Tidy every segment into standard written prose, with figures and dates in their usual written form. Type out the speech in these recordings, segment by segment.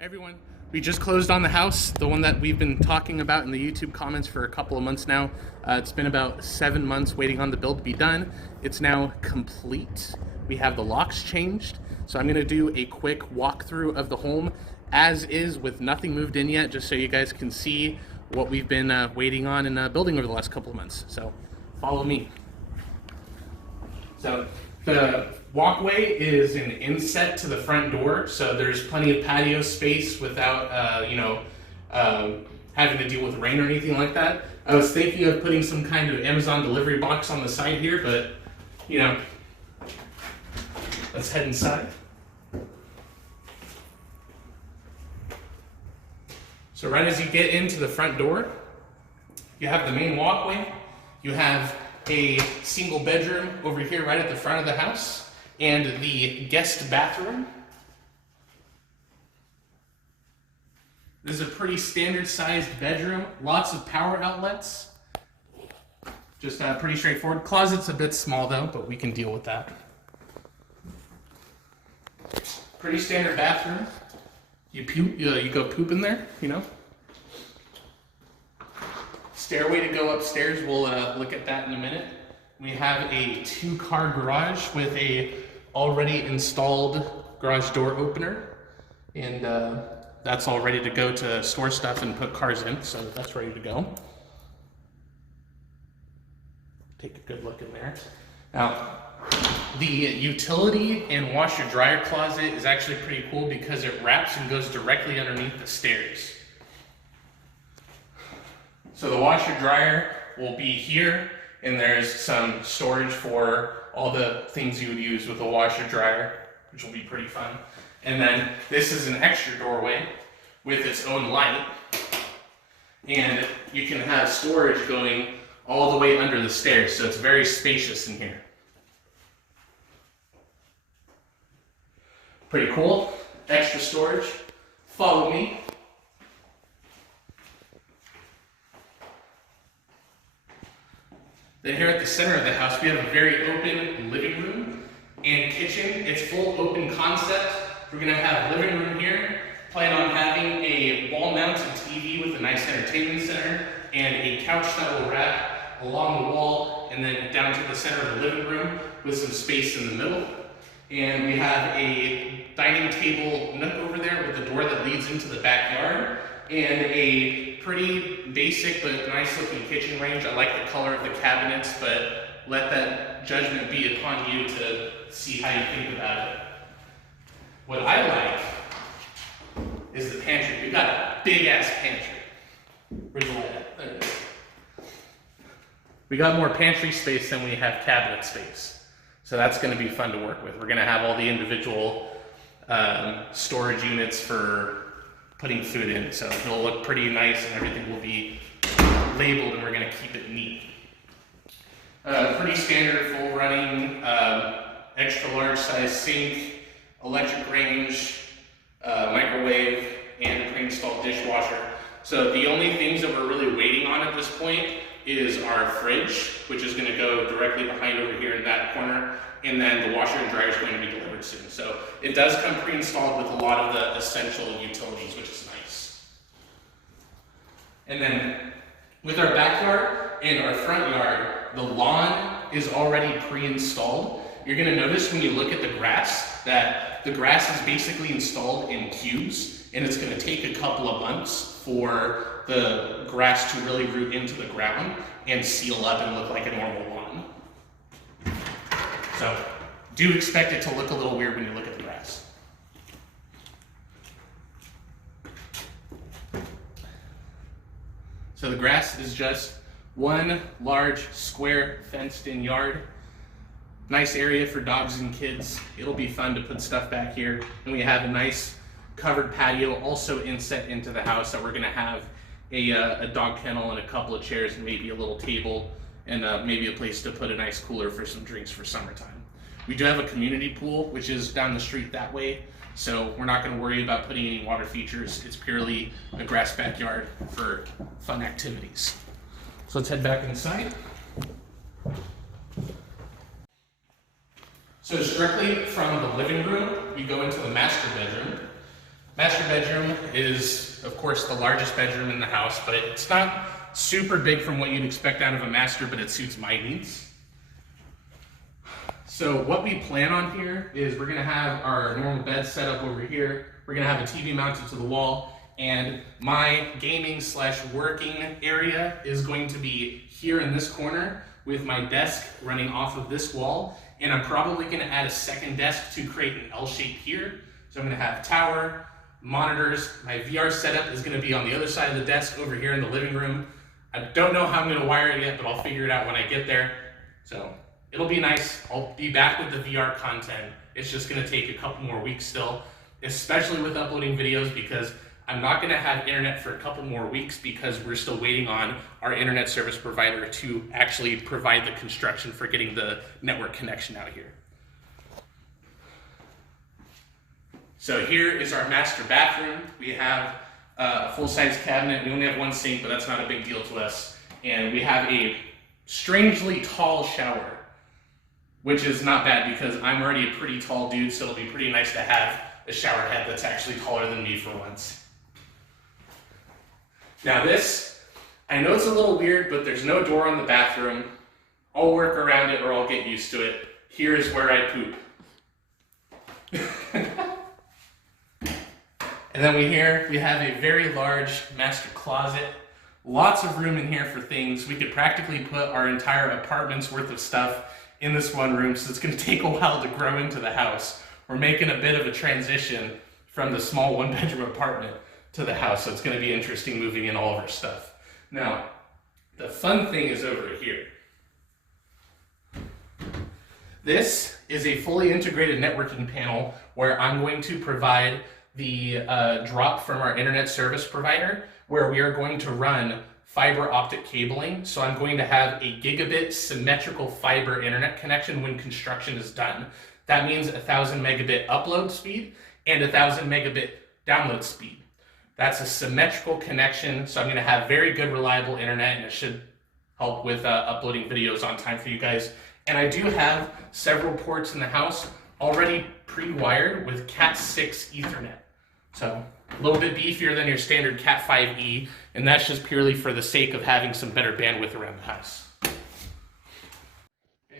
Everyone, we just closed on the house, the one that we've been talking about in the YouTube comments for a couple of months now. It's been about 7 months waiting on the build to be done. It's now complete. We have the locks changed. So I'm gonna do a quick walkthrough of the home as is with nothing moved in yet, just so you guys can see what we've been waiting on and building over the last couple of months. So follow me. So the walkway is an inset to the front door, so there's plenty of patio space without, having to deal with rain or anything like that. I was thinking of putting some kind of Amazon delivery box on the side here, but, let's head inside. So right as you get into the front door, you have the main walkway. You have a single bedroom over here right at the front of the house, and the guest bathroom. This is a pretty standard sized bedroom, lots of power outlets. Just pretty straightforward. Closet's a bit small though, but we can deal with that. Pretty standard bathroom. You go poop in there, Stairway to go upstairs, we'll look at that in a minute. We have a 2-car garage with a already installed garage door opener, and that's all ready to go to store stuff and put cars in, so that's ready to go. Take a good look in there. Now, the utility and washer dryer closet is actually pretty cool because it wraps and goes directly underneath the stairs. So the washer dryer will be here, and there's some storage for all the things you would use with a washer dryer, which will be pretty fun. And then this is an extra doorway with its own light, and you can have storage going all the way under the stairs, so it's very spacious in here. Pretty cool. Extra storage. Follow me. Then here at the center of the house, we have a very open living room and kitchen. It's full open concept. We're gonna have living room here. Plan on having a wall-mounted TV with a nice entertainment center and a couch that will wrap along the wall and then down to the center of the living room with some space in the middle. And we have a dining table nook over there with a door that leads into the backyard, and a pretty basic but nice looking kitchen range. I like the color of the cabinets, but let that judgment be upon you to see how you think about it. What I like is the pantry. We've got a big ass pantry. Where's the light at? There it is. We got more pantry space than we have cabinet space. So that's going to be fun to work with. We're going to have all the individual storage units for putting food in. So it'll look pretty nice and everything will be labeled, and we're going to keep it neat. Pretty standard full running, extra large size sink, electric range, microwave, and pre-installed dishwasher. So the only things that we're really waiting on at this point is our fridge, which is going to go directly behind over here in that corner, and then the washer and dryer is going to be delivered soon. So it does come pre-installed with a lot of the essential utilities, which is nice. And then with our backyard and our front yard, the lawn is already pre-installed. You're going to notice when you look at the grass that the grass is basically installed in cubes, and it's going to take a couple of months for the grass to really root into the ground and seal up and look like a normal lawn. So do expect it to look a little weird when you look at the grass. So the grass is just one large square fenced in yard. Nice area for dogs and kids. It'll be fun to put stuff back here. And we have a nice covered patio also inset into the house that we're gonna have a dog kennel and a couple of chairs and maybe a little table and maybe a place to put a nice cooler for some drinks for summertime. We do have a community pool, which is down the street that way, so we're not going to worry about putting any water features. It's purely a grass backyard for fun activities. So let's head back inside. So directly from the living room, we go into the master bedroom. Master bedroom is, of course, the largest bedroom in the house, but it's not super big from what you'd expect out of a master, but it suits my needs. So what we plan on here is we're gonna have our normal bed set up over here. We're gonna have a TV mounted to the wall, and my gaming / working area is going to be here in this corner with my desk running off of this wall. And I'm probably gonna add a second desk to create an L shape here. So I'm gonna have tower, monitors. My VR setup is gonna be on the other side of the desk over here in the living room. I don't know how I'm gonna wire it yet, but I'll figure it out when I get there. So it'll be nice. I'll be back with the VR content. It's just gonna take a couple more weeks still, especially with uploading videos, because I'm not gonna have internet for a couple more weeks because we're still waiting on our internet service provider to actually provide the construction for getting the network connection out here. So here is our master bathroom. We have a full-size cabinet. We only have one sink, but that's not a big deal to us. And we have a strangely tall shower, which is not bad because I'm already a pretty tall dude, so it'll be pretty nice to have a shower head that's actually taller than me for once. Now this, I know it's a little weird, but there's no door on the bathroom. I'll work around it or I'll get used to it. Here is where I poop. And then we have a very large master closet. Lots of room in here for things. We could practically put our entire apartment's worth of stuff in this one room, so it's gonna take a while to grow into the house. We're making a bit of a transition from the small one-bedroom apartment to the house, so it's gonna be interesting moving in all of our stuff. Now, the fun thing is over here. This is a fully integrated networking panel where I'm going to provide the drop from our internet service provider, where we are going to run fiber optic cabling. So I'm going to have a gigabit symmetrical fiber internet connection when construction is done. That means 1,000 megabit upload speed and 1,000 megabit download speed. That's a symmetrical connection, so I'm gonna have very good reliable internet, and it should help with uploading videos on time for you guys. And I do have several ports in the house already pre-wired with Cat 6 Ethernet. So a little bit beefier than your standard Cat 5e, and that's just purely for the sake of having some better bandwidth around the house. Okay,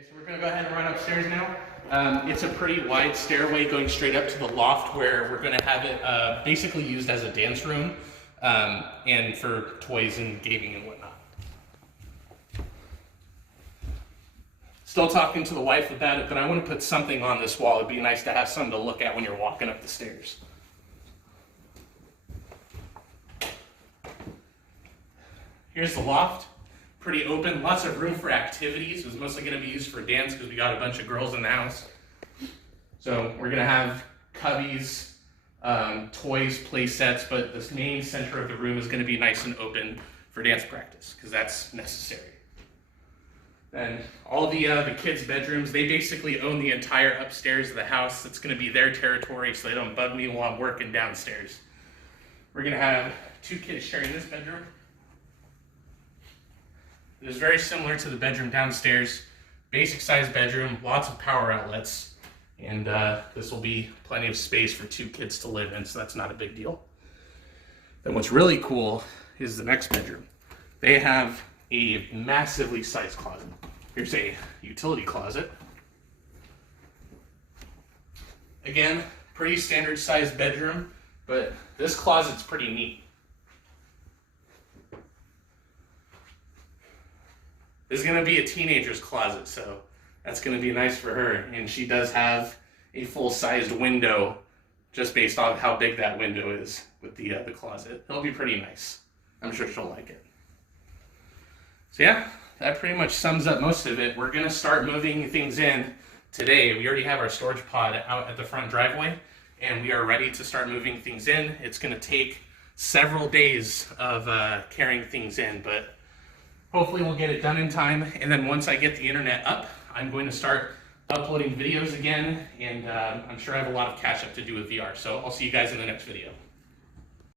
so we're gonna go ahead and run upstairs now. It's a pretty wide stairway going straight up to the loft where we're gonna have it basically used as a dance room and for toys and gaming and whatnot. Still talking to the wife about it, but I want to put something on this wall. It'd be nice to have something to look at when you're walking up the stairs. Here's the loft. Pretty open, lots of room for activities. It was mostly going to be used for dance because we got a bunch of girls in the house. So we're going to have cubbies, toys, play sets, but this main center of the room is going to be nice and open for dance practice because that's necessary. Then all the kids' bedrooms, they basically own the entire upstairs of the house. It's going to be their territory, so they don't bug me while I'm working downstairs. We're going to have 2 kids sharing this bedroom. It is very similar to the bedroom downstairs. Basic size bedroom, lots of power outlets, and this will be plenty of space for 2 kids to live in, so that's not a big deal. Then what's really cool is the next bedroom. They have a massively sized closet. Here's a utility closet. Again, pretty standard sized bedroom, but this closet's pretty neat. This is gonna be a teenager's closet, so that's gonna be nice for her. And she does have a full-sized window just based on how big that window is with the closet. It'll be pretty nice. I'm sure she'll like it. So yeah, that pretty much sums up most of it. We're gonna start moving things in today. We already have our storage pod out at the front driveway, and we are ready to start moving things in. It's gonna take several days of carrying things in, but hopefully we'll get it done in time. And then once I get the internet up, I'm going to start uploading videos again, and I'm sure I have a lot of catch up to do with VR. So I'll see you guys in the next video.